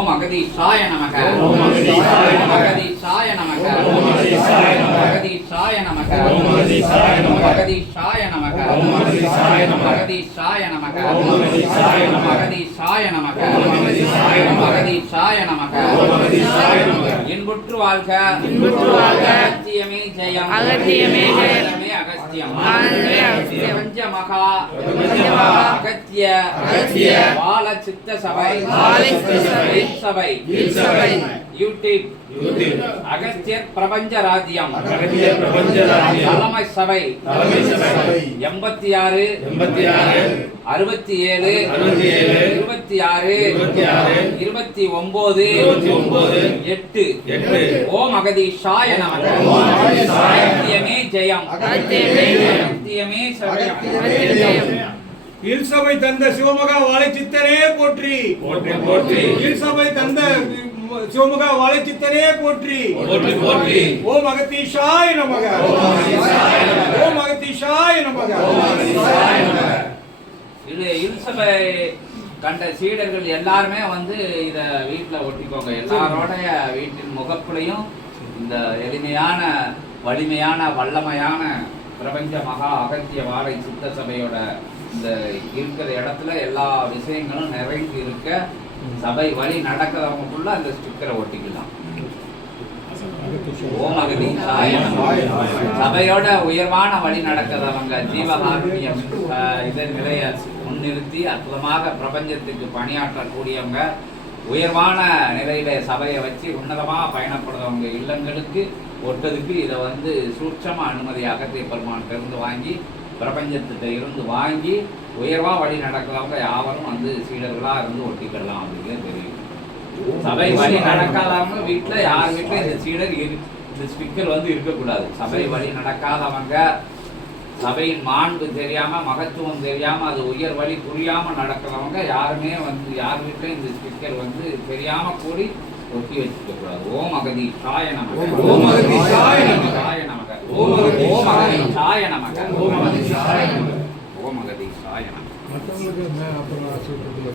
ஓம் அகதீஷாய நமக ஓம் அகதீஷாய ஓம் நமக. அகதீஷாய நமக ஓம் அகதீஷாய நமக. அகதீஷாய நமக ஓம் அகதீஷாய நமக. அகதீஷாய நமக ஓம் அகதீஷாய நமக. அகதீஷாய நமக ஓம் அகதீஷாய நமக. அகதீஷாய நமக ஓம் அகதீஷாய நமக. அகதீஷாய நமக ஓம் அகதீஷாய நமக. இன்புற்று வாழ்க இன்புற்று வாழ்க. அகத்தியமே ஜெயம் அகத்தியமே ஜெயம். பஞ்சமகா பஞ்சமகா. அகத்திய அகத்திய. பால சித்த சபை சபை. யூடியூப். அகத்தியர் பிரபஞ்ச ராஜ்யம். தலைமை சபை. எண்பத்தி ஆறு எண்பத்தி ஆறு. அறுபத்தி ஏழு. இருபத்தி ஆறு இருபத்தி ஒன்பது இருபத்தி ஒன்பது. எட்டு எட்டு. ஓம் அகதீஷாய நமக ஜெயம் அகத்தியமே சபயம். இல்சபை தந்த சிவமகா வாழைச்சித்தனே போற்றி போற்றி போற்றி. இல்சபை தந்த சிவமகா வாழைச்சித்தனே போற்றி போற்றி போற்றி. ஓம் அகத்தீஷாய நமக ஓம் அகத்தீஷாய நமக. இது இல்சபை கண்ட சீடர்கள் எல்லாருமே வந்து இத வீட்டுல ஒட்டிக்கோங்க எல்லாரோடைய வீட்டின் முகப்புலையும் இந்த எளிமையான வலிமையான வல்லமையான பிரபஞ்ச மகா அகத்திய வாழை சித்த சபையோட இந்த இருக்கிற இடத்துல எல்லா விஷயங்களும் நிறைந்து இருக்க சபை வழி நடக்கிறவங்களுக்குள்ள அந்த ஸ்டிக்கரை ஒட்டிக்கலாம். ஓம் சபையோட உயர்வான வழி நடக்கிறவங்க ஜீவகாருண்யம் அஹ், நிலையை முன்னிறுத்தி அற்புதமாக பிரபஞ்சத்துக்கு பணியாற்றக்கூடியவங்க உயர்வான நிலையில சபையை வச்சு உன்னதமா பயணப்படுறவங்க இல்லங்களுக்கு ஒட்டதுக்கு இதை வந்து சூட்சமா அனுமதி அகத்திய பெருமான் வாங்கி பிரபஞ்சத்திட்ட இருந்து வாங்கி உயர்வா வழி நடக்கிறவங்க யாவரும் வந்து சீடர்களா இருந்து ஒட்டிக்கலாம் அப்படிங்கிறது தெரியும். சபை வழி நடக்காதவங்க வீட்டுல யார் வீட்டுல இந்த சீடர் இரு- இந்த ஸ்பீக்கர் வந்து இருக்கக்கூடாது. சபை வழி நடக்காதவங்க சபையின் மாண்பு தெரியாமல் மகத்துவம் தெரியாமல் அது உயர் வழி புரியாமல் நடக்கிறவங்க யாருமே வந்து யார் வீட்டிலும் இந்த ஸ்பீக்கர் வந்து தெரியாமல் கூடி ஒட்டி வச்சுக்க கூடாது. ஓம் அகதி சாய நமக. ஓம் அகதி சாய நமக. சாய ஓம் அகதி சாய நமக. ஓம் அகதி சாய நமக. ஓம் அகதி சாய மற்றவங்களுக்கு அப்புறம்